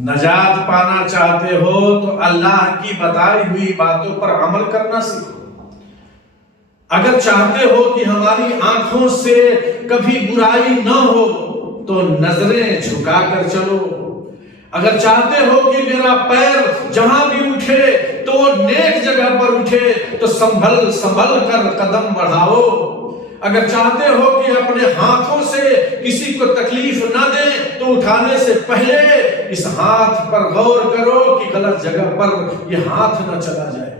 نجات پانا چاہتے ہو تو اللہ کی بتائی ہوئی باتوں پر عمل کرنا سیکھو۔ اگر چاہتے ہو کہ ہماری آنکھوں سے کبھی برائی نہ ہو تو نظریں جھکا کر چلو۔ اگر چاہتے ہو کہ میرا پیر جہاں بھی اٹھے تو وہ نیک جگہ پر اٹھے تو سنبھل کر قدم بڑھاؤ۔ اگر چاہتے ہو کہ اپنے ہاتھوں سے کسی کو تکلیف نہ دیں تو اٹھانے سے پہلے اس ہاتھ پر غور کرو کہ غلط جگہ پر یہ ہاتھ نہ چلا جائے۔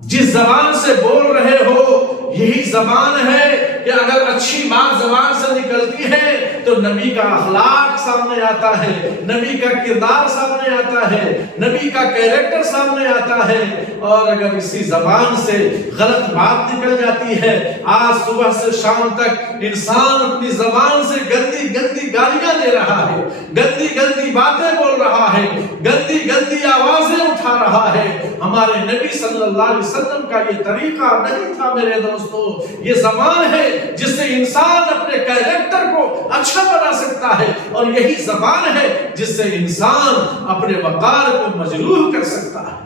جس زبان سے بول رہے ہو یہی زبان ہے کہ اگر اچھی بات زبان سے نکلتی ہے تو نبی کا اخلاق سامنے آتا ہے، نبی کا کردار سامنے آتا ہے، نبی کا کیریکٹر سامنے آتا ہے۔ اور اگر اسی زبان سے غلط بات نکل جاتی ہے، آج صبح سے شام تک انسان اپنی زبان سے گندی گندی گالیاں دے رہا ہے، گندی گندی باتیں بول رہا ہے، گندی گندی آوازیں اٹھا رہا ہے۔ ہمارے نبی صلی اللہ علیہ وسلم کا یہ طریقہ نہیں تھا میرے دوستو۔ یہ زبان ہے جس سے انسان اپنے کیریکٹر کو اچھا بنا سکتا ہے، اور یہی زبان ہے جس سے انسان اپنے وقار کو مجروح کر سکتا ہے۔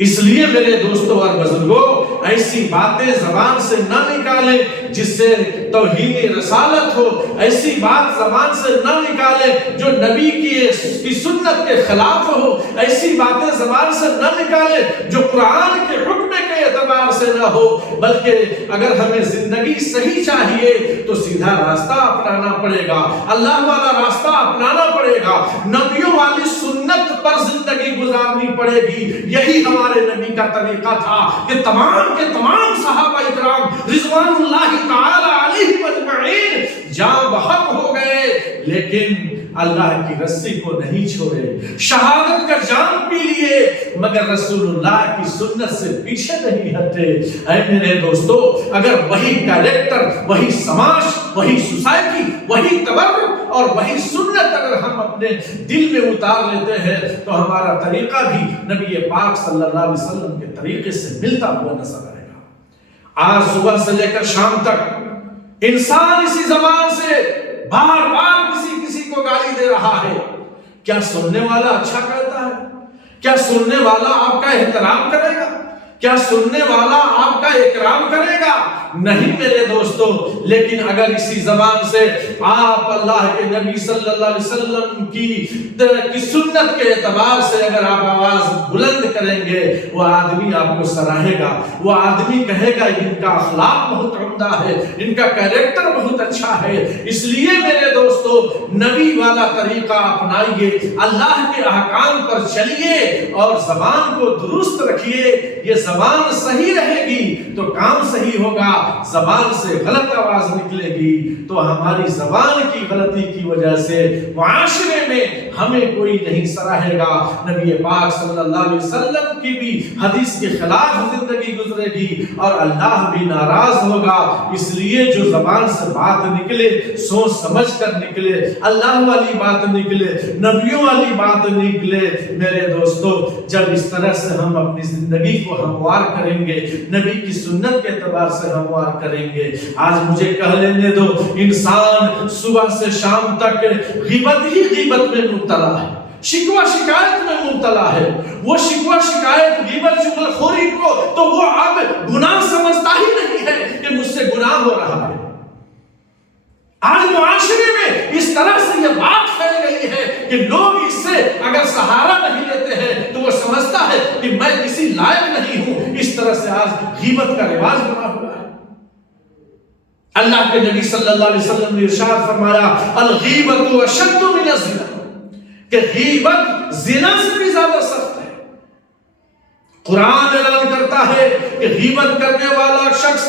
اس لیے میرے دوستوں اور بزرگوں، ایسی باتیں زبان سے نہ نکالیں جس سے توہین رسالت ہو، ایسی بات زبان سے نہ نکالیں جو نبی کی سنت کے خلاف ہو، ایسی باتیں زبان سے نہ نکالیں جو قرآن کے حکم کے اعتبار سے نہ ہو، بلکہ اگر ہمیں زندگی صحیح چاہیے تو سیدھا راستہ اپنانا پڑے گا، اللہ والا راستہ اپنانا پڑے گا، نبیوں والی سنت پر زندگی گزارنی پڑے گی۔ یہی ہمارے نبی کا طریقہ تھا کہ تمام کے تمام صحابہ اکرام رضوان اللہ تعالی علیہم اجمعین جاں بحق ہو گئے، لیکن اللہ کی رسی کو نہیں چھوڑے، شہادت کا جام پی لیے، مگر رسول اللہ کی سنت سے پیچھے نہیں ہٹے۔ اے میرے دوستو، اگر وہی کیریکٹر، وہی سماج، وہی سوسائٹی، وہی تبرک اور وہی سنت اگر ہم اپنے دل میں اتار لیتے ہیں تو ہمارا طریقہ بھی نبی پاک صلی اللہ علیہ وسلم کے طریقے سے ملتا ہوا نظر آئے گا۔ آج صبح سے لے کر شام تک انسان اسی زبان سے بار بار کسی کو گالی دے رہا ہے۔ کیا سننے والا اچھا کہتا ہے؟ کیا سننے والا آپ کا احترام کرے گا؟ کیا سننے والا آپ کا اکرام کرے گا؟ نہیں میرے دوستو، لیکن اگر اسی زبان سے آپ اللہ کے نبی صلی اللہ علیہ وسلم کی سنت کے اعتبار سے اگر آپ آواز بلند کریں گے، وہ آدمی آپ کو سراہے گا، وہ آدمی کہے گا ان کا اخلاق بہت عمدہ ہے، ان کا کیریکٹر بہت اچھا ہے۔ اس لیے میرے دوستو، نبی والا طریقہ اپنائیے، اللہ کے احکام پر چلیے اور زبان کو درست رکھیے۔ یہ زبان صحیح رہے گی تو کام صحیح ہوگا، زبان سے غلط آواز نکلے گی تو ہماری زبان کی غلطی کی وجہ سے معاشرے میں ہمیں کوئی نہیں سراہے گا، نبی پاک صلی اللہ علیہ وسلم کی بھی حدیث کے خلاف زندگی گزرے گی اور اللہ بھی ناراض ہوگا۔ اس لیے جو زبان سے بات نکلے سوچ سمجھ کر نکلے، اللہ والی بات نکلے، نبیوں والی بات نکلے۔ میرے دوستو، جب اس طرح سے ہم اپنی زندگی کو ہموار کریں گے، نبی کی سنت کے اعتبار سے ہموار کریں گے۔ آج مجھے کہہ لینے دو، انسان صبح سے شام تک غیبت ہی غیبت میں مبتلا ہے، شکوہ شکایت میں مبتلا ہے۔ وہ شکوہ شکایت، غیبت، چغلخوری کو تو وہ اب گناہ سمجھتا ہی نہیں ہے کہ مجھ سے گناہ ہو رہا ہے۔ آج معاشرے میں اس طرح سے یہ بات پھیل گئی ہے کہ لوگ اس سے اگر سہارا نہیں لیتے ہیں تو وہ سمجھتا ہے کہ میں کسی لائق نہیں ہوں۔ اس طرح سے آج غیبت کا رواج بنا ہوا ہے۔ اللہ کے نبی صلی اللہ علیہ وسلم نے ارشاد فرمایا، الغیبت اشد من الزنا، کہ غیبت زنا سے بھی زیادہ سخت ہے۔ قرآن اعلان کرتا ہے کہ غیبت کرنے والا شخص